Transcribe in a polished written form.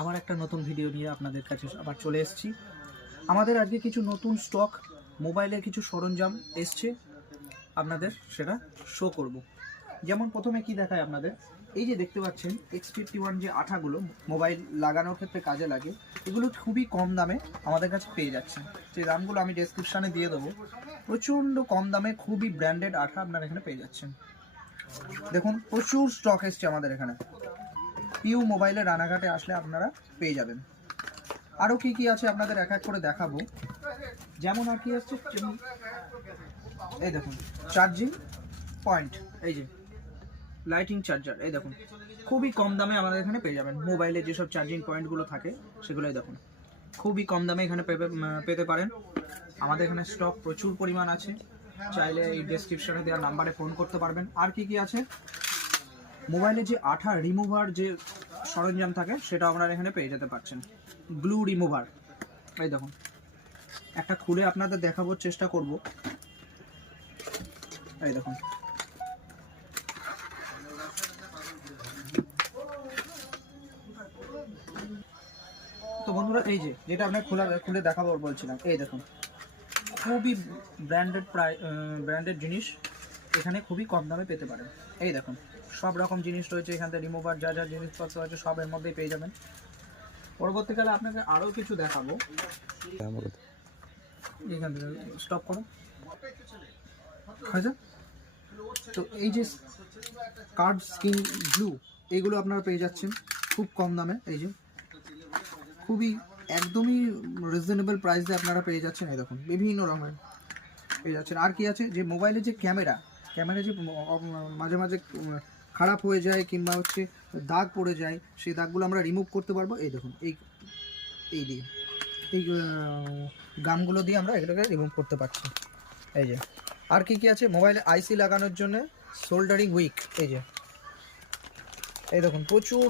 আবার একটা নতুন ভিডিও নিয়ে আপনাদের কাছে আবার চলে এসেছি। আমাদের আজকে কিছু নতুন স্টক মোবাইলের কিছু সরঞ্জাম এসছে, আপনাদের সেটা শো করব। যেমন প্রথমে কি দেখায় আপনাদের, এই যে দেখতে পাচ্ছেন X51 যে আঠাগুলো মোবাইল লাগানোর ক্ষেত্রে কাজে লাগে, এগুলো খুবই কম দামে আমাদের কাছে পেয়ে যাচ্ছে। সেই দামগুলো আমি ডেসক্রিপশানে দিয়ে দেবো। প্রচণ্ড কম দামে খুবই ব্র্যান্ডেড আঠা আপনারা এখানে পেয়ে যাচ্ছেন। দেখুন প্রচুর স্টক এসছে আমাদের এখানে। পিউ মোবাইলে রানাঘাটে আসলে আপনারা পেয়ে যাবেন। আরও কি কি আছে আপনাদের এক এক করে দেখাবো। যেমন আর কি আছে, এই দেখুন চার্জিং পয়েন্ট, এই যে লাইটিং চার্জার, এই দেখুন খুবই কম দামে আমাদের এখানে পেয়ে যাবেন। মোবাইলে যেসব চার্জিং পয়েন্টগুলো থাকে সেগুলোই দেখুন খুবই কম দামে এখানে পেতে পারেন। আমাদের এখানে স্টক প্রচুর পরিমাণ আছে, চাইলে এই ডেসক্রিপশনে দেওয়া নাম্বারে ফোন করতে পারবেন। আর কি কি আছে, মোবাইলে যে আঠা রিমুভার যে সরঞ্জাম থাকে সেটা আপনারা এখানে পেয়ে যেতে পারছেন। গ্লু রিমুভার, এই দেখুন একটা খুলে আপনাদের দেখাবার চেষ্টা করব। এই দেখুন তো বন্ধুরা, এই যে যেটা আপনার খুলে দেখাবো বলছিলাম, এই দেখুন খুবই ব্র্যান্ডেড জিনিস এখানে খুবই কম দামে পেতে পারেন। এই দেখুন সব রকম জিনিস রয়েছে এখান থেকে, রিমুভার যা যা জিনিসপত্র আছে সব এর মধ্যেই পেয়ে যাবেন। পরবর্তীকালে আপনাকে আরও কিছু দেখাবো। এখান থেকে স্টপ করো হয়েছে। তো এই যে কার্ড স্কিন ব্লু, এইগুলো আপনারা পেয়ে যাচ্ছেন খুব কম দামে। এই যে খুবই একদমই রিজনেবল প্রাইসে আপনারা পেয়ে যাচ্ছেন। এই দেখুন বিভিন্ন রকমের পেয়ে যাচ্ছেন। আর কি আছে, যে মোবাইলের যে ক্যামেরা যে মাঝে মাঝে খারাপ হয়ে যায় কিংবা হচ্ছে দাগ পড়ে যায়, সেই দাগগুলো আমরা রিমুভ করতে পারবো। এই দেখুন এই দিয়ে এই গামগুলো দিয়ে আমরা এগুলোকে রিমুভ করতে পারছি। এই যে আর কি কি আছে, মোবাইলে আইসি লাগানোর জন্য সোল্ডারিং উইক, এই যে এই দেখুন প্রচুর